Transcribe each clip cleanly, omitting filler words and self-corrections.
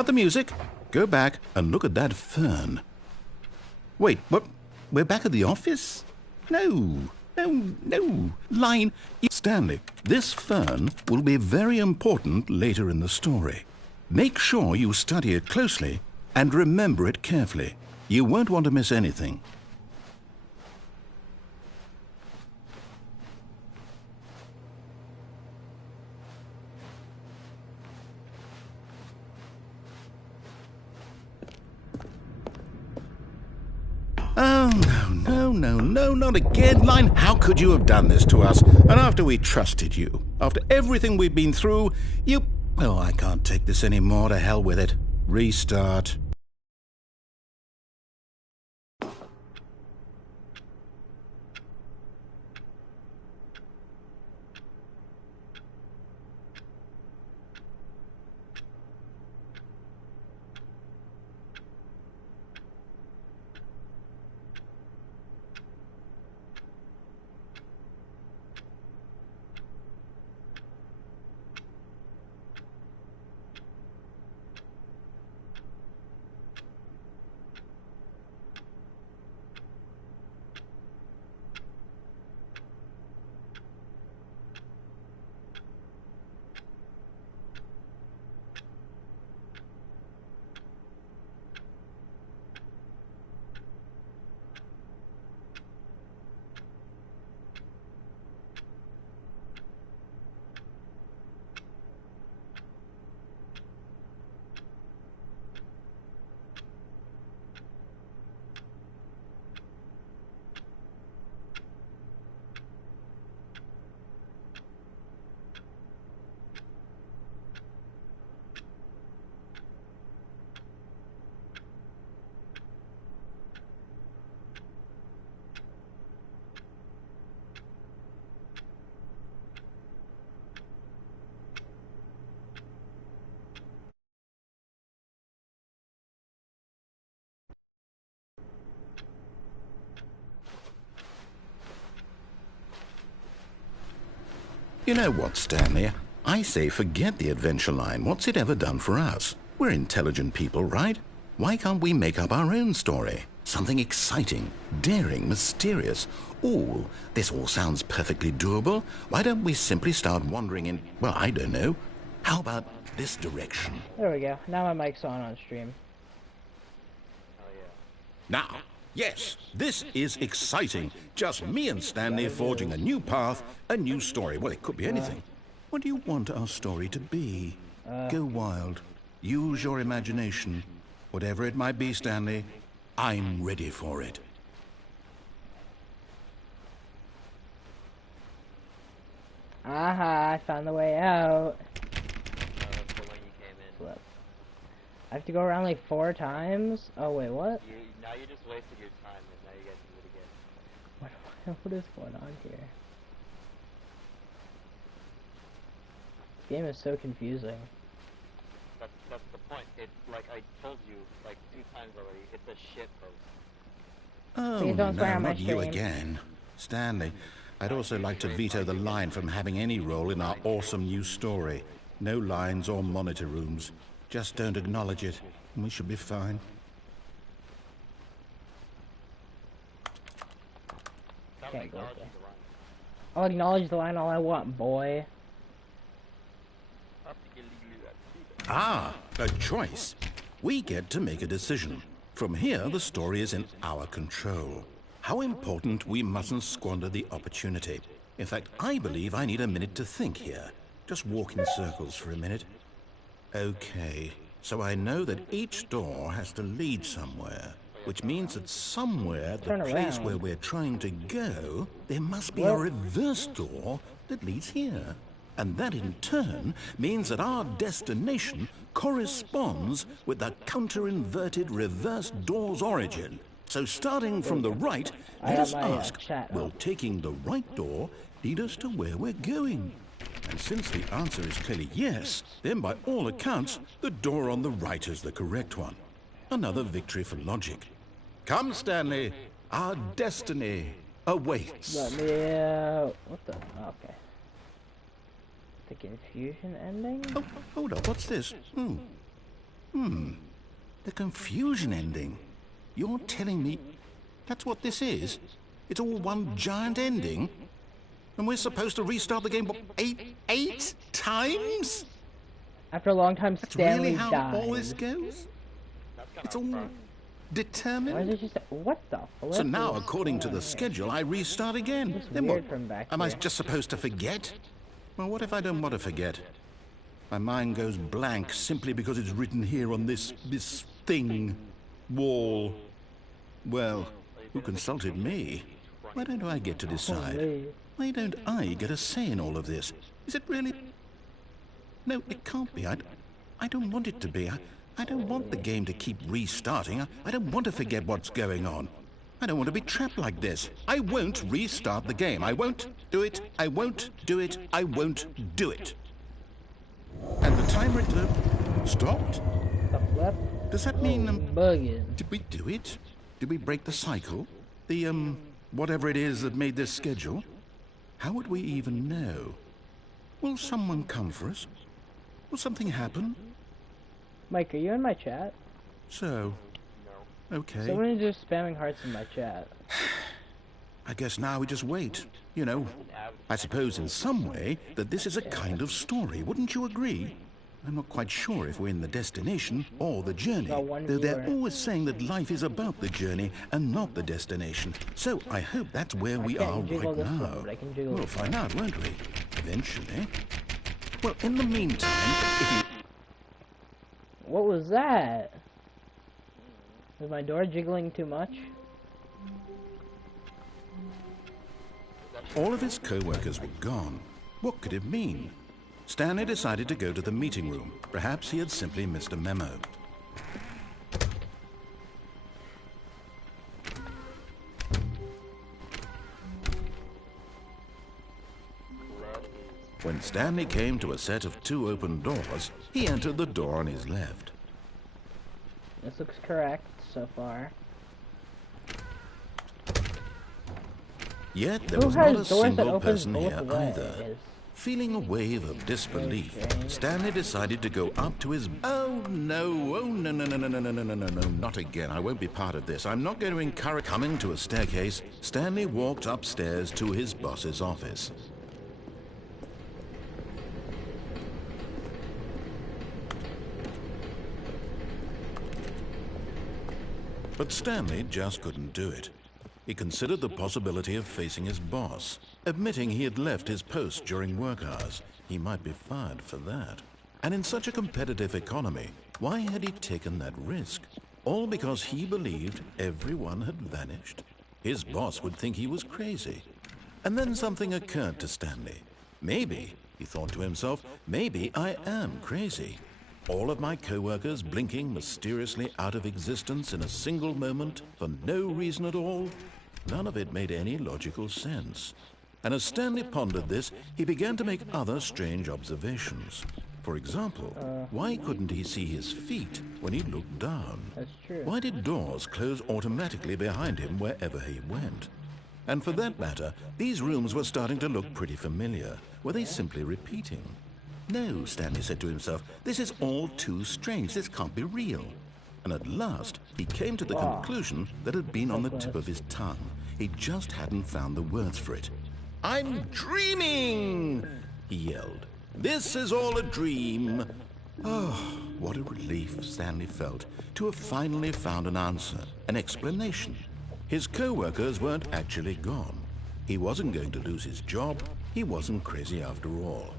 cut the music, go back and look at that fern. Wait, what? We're back at the office? No. Line. Stanley, this fern will be very important later in the story. Make sure you study it closely and remember it carefully. You won't want to miss anything. Oh, no, not again, Line. How could you have done this to us? And after we trusted you, after everything we've been through, you... Oh, I can't take this anymore. To hell with it. Restart. You know what, Stanley? I say forget the adventure line. What's it ever done for us? We're intelligent people, right? Why can't we make up our own story? Something exciting, daring, mysterious. Ooh, this all sounds perfectly doable. Why don't we simply start wandering in, well, I don't know. How about this direction? There we go. Now my mic's on stream. Now, yes, this is exciting. Just me and Stanley forging a new path, a new story. Well, it could be anything. What do you want our story to be? Go wild. Use your imagination. Whatever it might be, Stanley, I'm ready for it. Aha, I found the way out. That's the one you came in. I have to go around like 4 times? Oh, wait, what? Now you just wasted your time, and now you gotta do it again. What is going on here? This game is so confusing. That's the point. It's like I told you like 2 times already. It's a shit post. Oh, Please don't swear no, on my not you stream. again. Stanley, I'd also like to veto the line from having any role in our awesome new story. No lines or monitor rooms. Just don't acknowledge it, and we should be fine. Can't go there. I'll acknowledge the line all I want, boy. Ah, a choice. We get to make a decision. From here, the story is in our control. How important we mustn't squander the opportunity. In fact, I believe I need a minute to think here. Just walk in circles for a minute. Okay, so I know that each door has to lead somewhere, which means that somewhere, the place where we're trying to go, there must be a reverse door that leads here. And that in turn means that our destination corresponds with the counter-inverted reverse door's origin. So starting from the right, let us ask, will taking the right door lead us to where we're going? And since the answer is clearly yes, then by all accounts, the door on the right is the correct one. Another victory for logic. Come, Stanley, our destiny awaits. Let me what the? Okay. The confusion ending? Oh, hold up, what's this? The confusion ending. You're telling me that's what this is? It's all one giant ending? And we're supposed to restart the game, what, eight times? After a long time, That's Stanley really how dies. all this goes? It's all Why is determined? it just what the flip? So now, is according to going the on here? schedule, I restart again. It's Then weird what? from back Am I here. just supposed to forget? Well, what if I don't want to forget? My mind goes blank simply because it's written here on this thing, wall. Well, who consulted me? Why don't I get to decide? Holy. Why don't I get a say in all of this? Is it really? No, it can't be. I don't want it to be. I don't want the game to keep restarting. I don't want to forget what's going on. I don't want to be trapped like this. I won't restart the game. I won't do it. I won't do it. I won't do it. And the timer stopped? The flip? Does that mean, Bugging. did we do it? Did we break the cycle? The, whatever it is that made this schedule? How would we even know? Will someone come for us? Will something happen? Mike, are you in my chat? So, okay. Someone is just spamming hearts in my chat. I guess now we just wait. You know, I suppose in some way that this is a kind of story. Wouldn't you agree? I'm not quite sure if we're in the destination or the journey, Got one though they're viewer. always saying that life is about the journey and not the destination. So I hope that's where we are can't jiggle right this one, now. but I can jiggle We'll this find out, won't we? Eventually. Well, in the meantime, if you... What was that? Was my door jiggling too much? All of his co-workers were gone. What could it mean? Stanley decided to go to the meeting room. Perhaps he had simply missed a memo. When Stanley came to a set of 2 open doors, he entered the door on his left. This looks correct so far. Yet there Who was not a has doors that single open person both here ways? either. Feeling a wave of disbelief, strange. Stanley decided to go up to his... Oh no, no, not again. I won't be part of this. I'm not going to encourage... Coming to a staircase, Stanley walked upstairs to his boss's office. But Stanley just couldn't do it. He considered the possibility of facing his boss, admitting he had left his post during work hours. He might be fired for that. And in such a competitive economy, why had he taken that risk? All because he believed everyone had vanished? His boss would think he was crazy. And then something occurred to Stanley. Maybe, he thought to himself, maybe I am crazy. All of my co-workers blinking mysteriously out of existence in a single moment for no reason at all? None of it made any logical sense. And as Stanley pondered this, he began to make other strange observations. For example, why couldn't he see his feet when he looked down? That's true. Why did doors close automatically behind him wherever he went? And for that matter, these rooms were starting to look pretty familiar. Were they simply repeating? No, Stanley said to himself, this is all too strange. This can't be real. And at last, he came to the conclusion that had been on the tip of his tongue. He just hadn't found the words for it. I'm dreaming, he yelled. This is all a dream. Oh, what a relief Stanley felt to have finally found an answer, an explanation. His co-workers weren't actually gone. He wasn't going to lose his job. He wasn't crazy after all.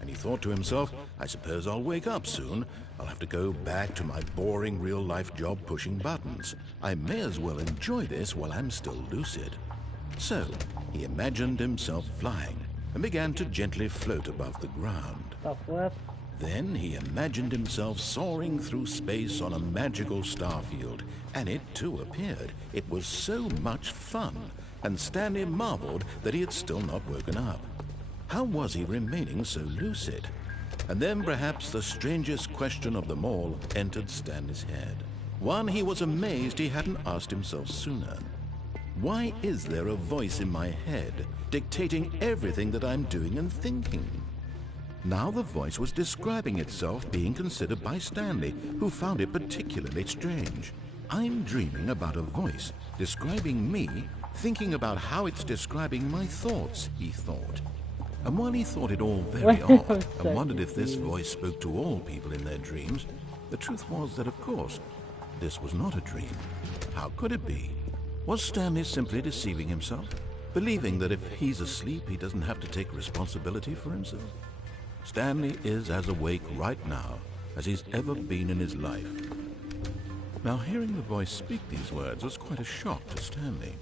And he thought to himself, I suppose I'll wake up soon. I'll have to go back to my boring real-life job pushing buttons. I may as well enjoy this while I'm still lucid. So, he imagined himself flying and began to gently float above the ground. The flip? Then he imagined himself soaring through space on a magical starfield, and it too appeared. It was so much fun, and Stanley marveled that he had still not woken up. How was he remaining so lucid? And then perhaps the strangest question of them all entered Stanley's head. One he was amazed he hadn't asked himself sooner. Why is there a voice in my head dictating everything that I'm doing and thinking? Now the voice was describing itself being considered by Stanley, who found it particularly strange. I'm dreaming about a voice describing me, thinking about how it's describing my thoughts, he thought. And while he thought it all very odd and wondered if this voice spoke to all people in their dreams, the truth was that, of course, this was not a dream. How could it be? Was Stanley simply deceiving himself, believing that if he's asleep, he doesn't have to take responsibility for himself? Stanley is as awake right now as he's ever been in his life. Now, hearing the voice speak these words was quite a shock to Stanley.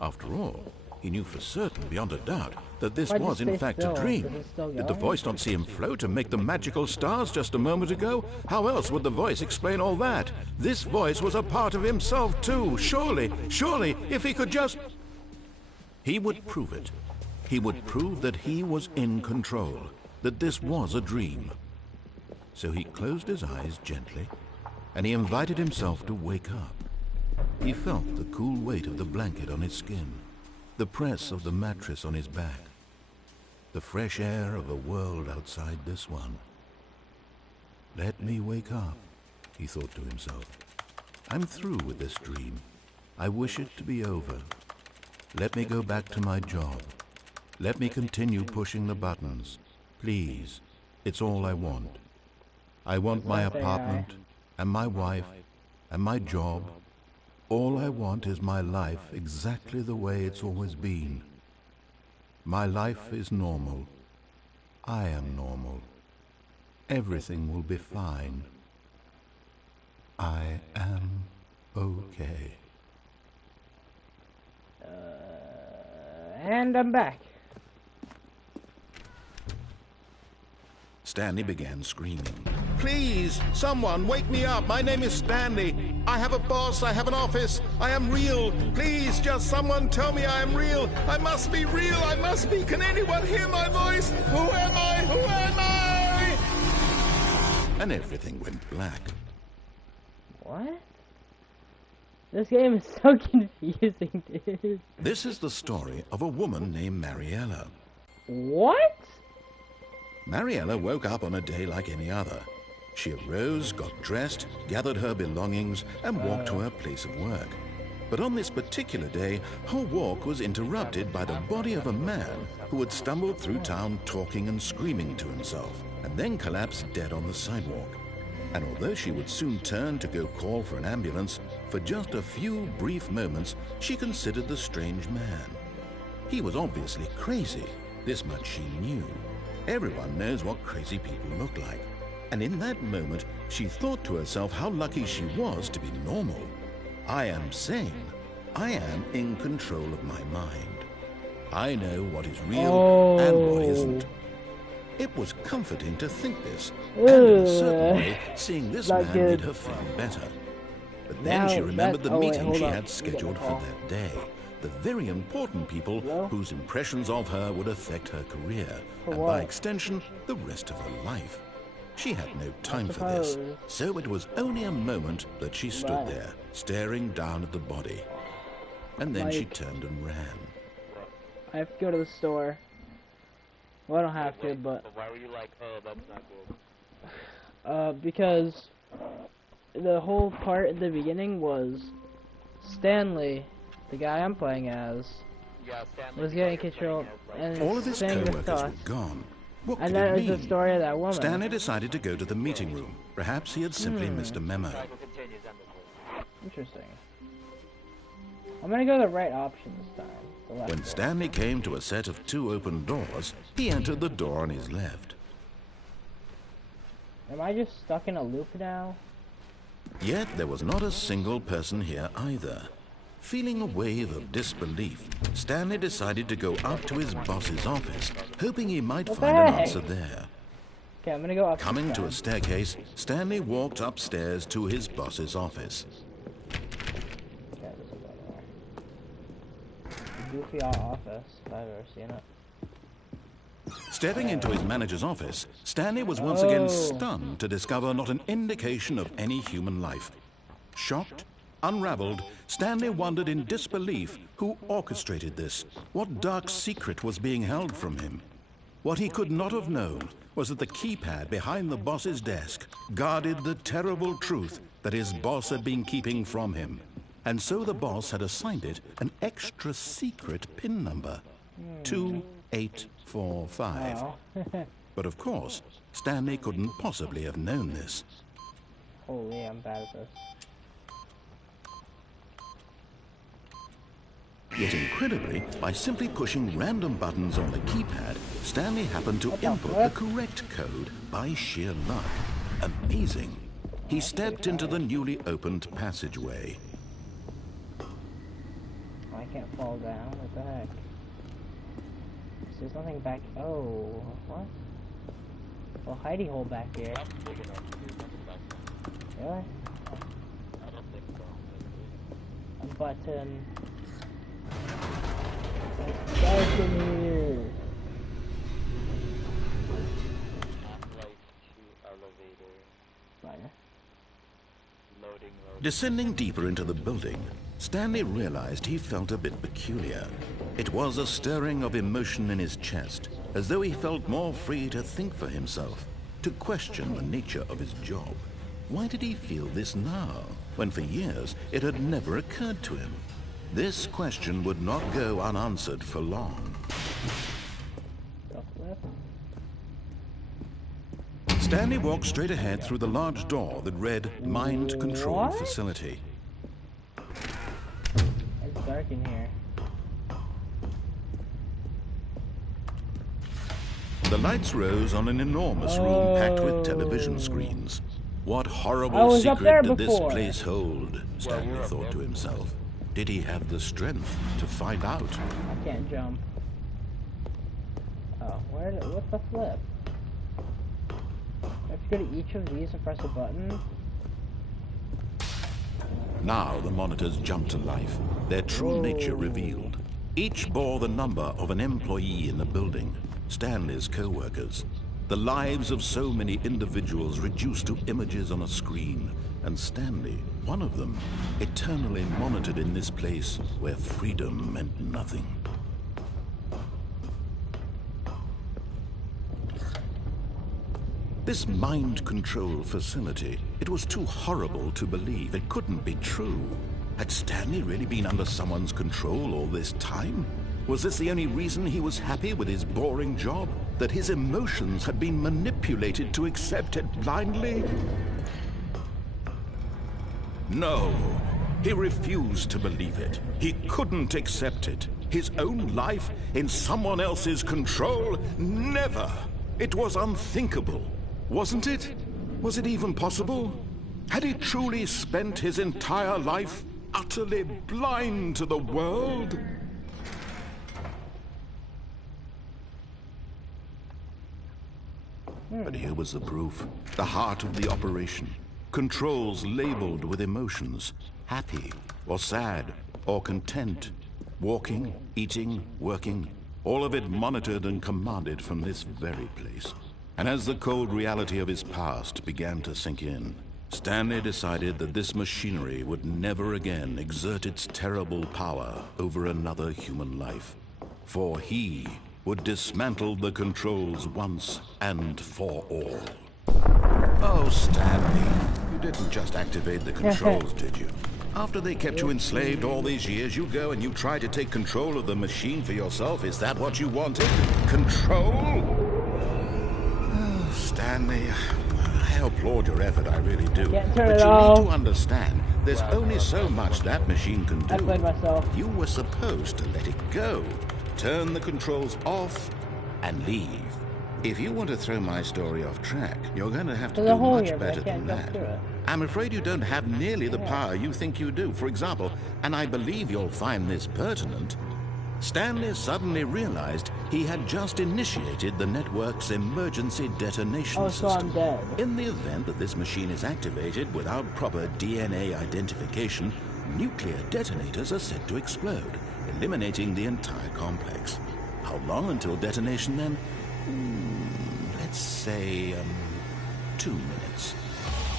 After all, he knew for certain, beyond a doubt, that this was in fact a dream. Did the voice not see him float and make the magical stars just a moment ago? How else would the voice explain all that? This voice was a part of himself too. Surely, if he could just... He would prove it. He would prove that he was in control, that this was a dream. So he closed his eyes gently, and he invited himself to wake up. He felt the cool weight of the blanket on his skin, the press of the mattress on his back, the fresh air of a world outside this one. Let me wake up, he thought to himself. I'm through with this dream. I wish it to be over. Let me go back to my job. Let me continue pushing the buttons. Please, it's all I want. I want my apartment, and my wife, and my job. All I want is my life exactly the way it's always been. My life is normal. I am normal. Everything will be fine. I am okay. And I'm back. Stanley began screaming. Please, someone, wake me up. My name is Stanley. I have a boss. I have an office. I am real. Please, just someone tell me I am real. I must be real. I must be. Can anyone hear my voice? Who am I? Who am I? And everything went black. What? This game is so confusing, dude. This is the story of a woman named Mariella. What? Mariella woke up on a day like any other. She arose, got dressed, gathered her belongings, and walked to her place of work. But on this particular day, her walk was interrupted by the body of a man who had stumbled through town talking and screaming to himself, and then collapsed dead on the sidewalk. And although she would soon turn to go call for an ambulance, for just a few brief moments, she considered the strange man. He was obviously crazy. This much she knew. Everyone knows what crazy people look like. And in that moment, she thought to herself how lucky she was to be normal. I am sane. I am in control of my mind. I know what is real and what isn't. It was comforting to think this, and in a certain way, seeing this man made her feel better. But then she remembered the meeting she had scheduled for that day. The very important people whose impressions of her would affect her career, and by extension, the rest of her life. She had no time for this, so it was only a moment that she stood there, staring down at the body. And then she turned and ran. I have to go to the store. Well, I don't have to, but... Why were you like, oh, that's not good? Because the whole part at the beginning was Stanley, the guy I'm playing as, was getting control, and all of his saying the co-workers thoughts. were gone. What And could that it was mean? the story of that woman. Stanley decided to go to the meeting room. Perhaps he had simply missed a memo. Interesting. I'm gonna go the right option this time. The left When one. Stanley came to a set of 2 open doors, he entered the door on his left. Am I just stuck in a loop now? Yet there was not a single person here either. Feeling a wave of disbelief, Stanley decided to go up to his boss's office, hoping he might What find the an heck? answer there. Okay, I'm gonna go up. Coming this to a time. staircase, Stanley walked upstairs to his boss's office. Yeah, this is better. The goofy office, if I've ever seen it. Stepping into his manager's office, Stanley was once again stunned to discover not an indication of any human life. Shocked, unraveled, Stanley wondered in disbelief who orchestrated this, what dark secret was being held from him. What he could not have known was that the keypad behind the boss's desk guarded the terrible truth that his boss had been keeping from him. And so the boss had assigned it an extra secret PIN number, 2845. Oh. But of course, Stanley couldn't possibly have known this. Holy, I'm bad at this. Yet incredibly, by simply pushing random buttons on the keypad, Stanley happened to input the correct code by sheer luck. Amazing. He stepped into the newly opened passageway. I can't fall down. What the heck? There's nothing back. Oh, what? Well, hidey hole back here. Really? I don't think so. A button. It's dark in here. Half-life 2 elevator. Minor. Loading. Descending deeper into the building, Stanley realized he felt a bit peculiar. It was a stirring of emotion in his chest, as though he felt more free to think for himself, to question the nature of his job. Why did he feel this now, when for years it had never occurred to him? This question would not go unanswered for long. Stanley walked straight ahead through the large door that read Mind Control What? Facility. It's dark in here. The lights rose on an enormous room packed with television screens. What I horrible was up there secret did this before. place hold? Stanley thought to himself. Did he have the strength to find out? I can't jump. Oh, what's the flip? I have to go to each of these and press a button. Now the monitors jumped to life, their true nature revealed. Each bore the number of an employee in the building, Stanley's co-workers. The lives of so many individuals reduced to images on a screen, and Stanley, one of them, eternally monitored in this place where freedom meant nothing. This mind control facility, it was too horrible to believe. It couldn't be true. Had Stanley really been under someone's control all this time? Was this the only reason he was happy with his boring job? That his emotions had been manipulated to accept it blindly? No, he refused to believe it. He couldn't accept it. His own life in someone else's control? Never! It was unthinkable. Wasn't it? Was it even possible? Had he truly spent his entire life utterly blind to the world? But here was the proof. The heart of the operation. Controls labeled with emotions. Happy, or sad, or content. Walking, eating, working. All of it monitored and commanded from this very place. And as the cold reality of his past began to sink in, Stanley decided that this machinery would never again exert its terrible power over another human life. For he would dismantle the controls once and for all. Oh, Stanley, you didn't just activate the controls, did you? After they kept you enslaved all these years, you go and you try to take control of the machine for yourself. Is that what you wanted? Control? Stanley, I applaud your effort, I really do. Can't turn But it you off. need to understand, there's only so much that machine can do. I played myself. You were supposed to let it go, turn the controls off, and leave. If you want to throw my story off track, you're going to have to There's a do hole much here, but I better can't than jump that. through it. I'm afraid you don't have nearly the power you think you do. For example, and I believe you'll find this pertinent, Stanley suddenly realized he had just initiated the network's emergency detonation Oh, so I'm system. dead. In the event that this machine is activated without proper DNA identification, nuclear detonators are set to explode, eliminating the entire complex. How long until detonation then? Let's say, 2 minutes.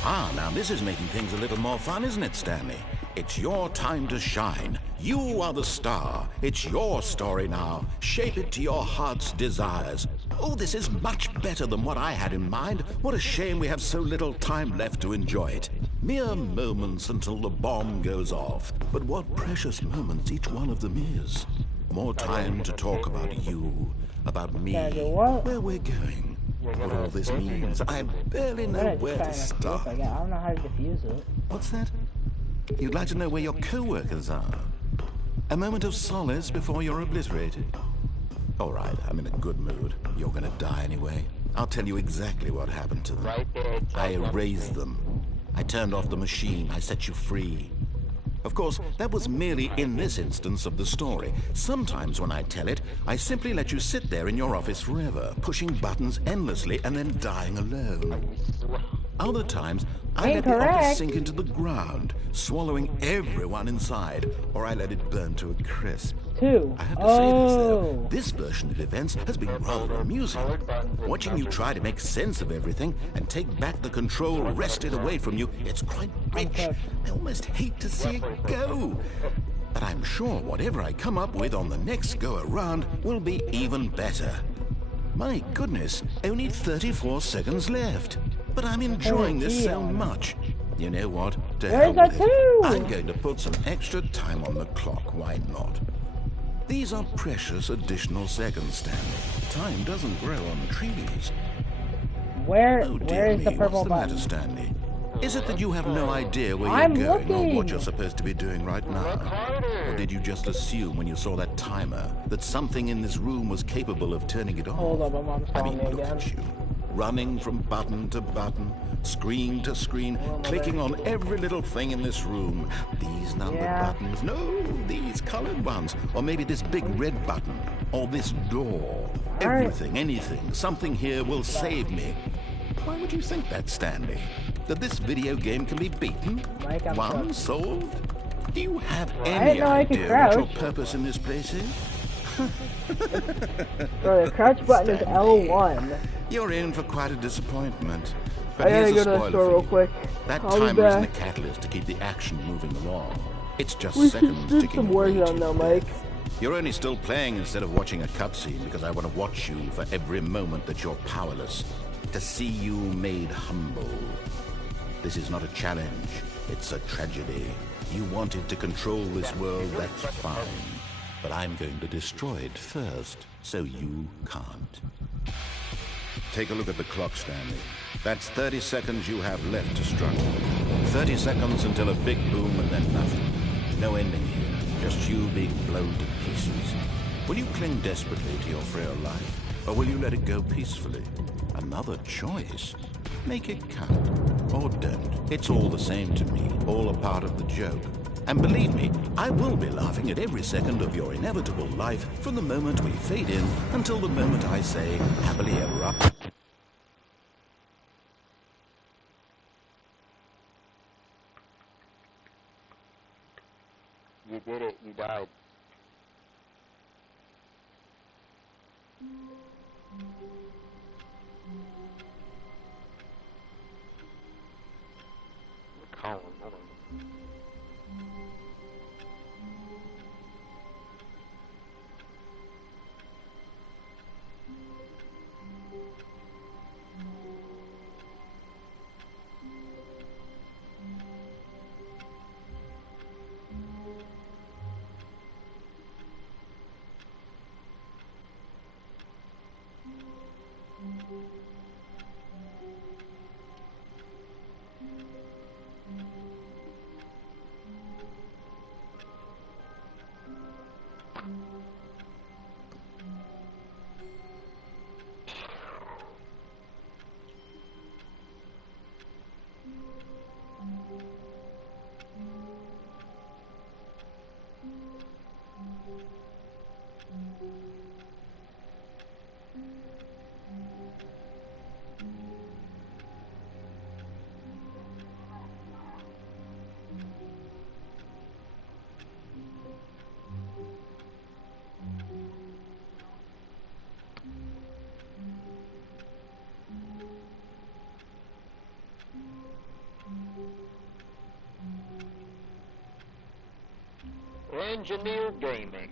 Ah, now this is making things a little more fun, isn't it, Stanley? It's your time to shine. You are the star. It's your story now. Shape it to your heart's desires. Oh, this is much better than what I had in mind. What a shame we have so little time left to enjoy it. Mere moments until the bomb goes off. But what precious moments each one of them is. More time to talk about you, about me, where we're going, what all this means. I barely know where to start. I don't know how to defuse it. What's that? You'd like to know where your co-workers are? A moment of solace before you're obliterated? All right, I'm in a good mood. You're gonna die anyway. I'll tell you exactly what happened to them. I erased them. I turned off the machine. I set you free. Of course, that was merely in this instance of the story. Sometimes when I tell it, I simply let you sit there in your office forever, pushing buttons endlessly and then dying alone. Other times, I let the office sink into the ground, swallowing everyone inside, or I let it burn to a crisp. I have to say this, though. This version of events has been rather amusing. Watching you try to make sense of everything and take back the control wrested away from you, it's quite rich. I almost hate to see it go. But I'm sure whatever I come up with on the next go-around will be even better. My goodness, only 34 seconds left. But I'm enjoying this so much. You know what? To hell with it. I'm going to put some extra time on the clock. Why not? These are precious additional seconds, Stanley. Time doesn't grow on trees. Where is the purple button? What's the matter, Stanley? Is it that you have no idea where you're going or what you're supposed to be doing right now? Or did you just assume when you saw that timer that something in this room was capable of turning it off? Hold up, my mom's calling me look again. at you. Running from button to button, screen to screen, clicking on every little thing in this room. These numbered buttons, no, these colored ones. Or maybe this big red button, or this door. Everything, anything, something here will save me. Why would you think that, Stanley? That this video game can be beaten? Won? Solved? Do you have any idea what your purpose in this place is? Bro, the crouch button is L1. You're in for quite a disappointment. But I gotta go to the store real quick. That timer isn't a catalyst to keep the action moving along. It's just seconds ticking away. Now, Mike. You're only still playing instead of watching a cutscene because I want to watch you for every moment that you're powerless. To see you made humble. This is not a challenge. It's a tragedy. You wanted to control this world, that's fine. But I'm going to destroy it first, so you can't. Take a look at the clock, Stanley. That's 30 seconds you have left to struggle. 30 seconds until a big boom and then nothing. No ending here, just you being blown to pieces. Will you cling desperately to your frail life, or will you let it go peacefully? Another choice. Make it count, or don't. It's all the same to me, all a part of the joke. And believe me, I will be laughing at every second of your inevitable life from the moment we fade in until the moment I say, happily ever after. You did it, you died. Colin, hold on. Engineer Gaming.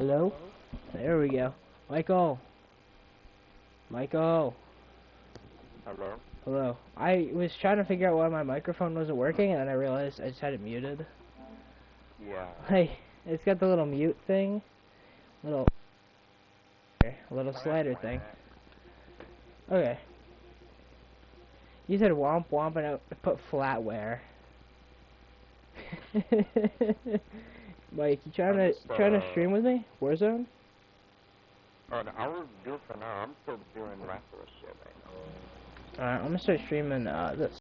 Hello? There we go. Michael. Michael. Hello? Hello. I was trying to figure out why my microphone wasn't working, and then I realized I just had it muted. Yeah. Hey, it's got the little mute thing. A little slider thing. Okay. You said womp womp and I put flatware. Mike, you trying to stream with me? Warzone? I will do for now. I'm still doing rest of the shit right now. Alright, I'm gonna start streaming this.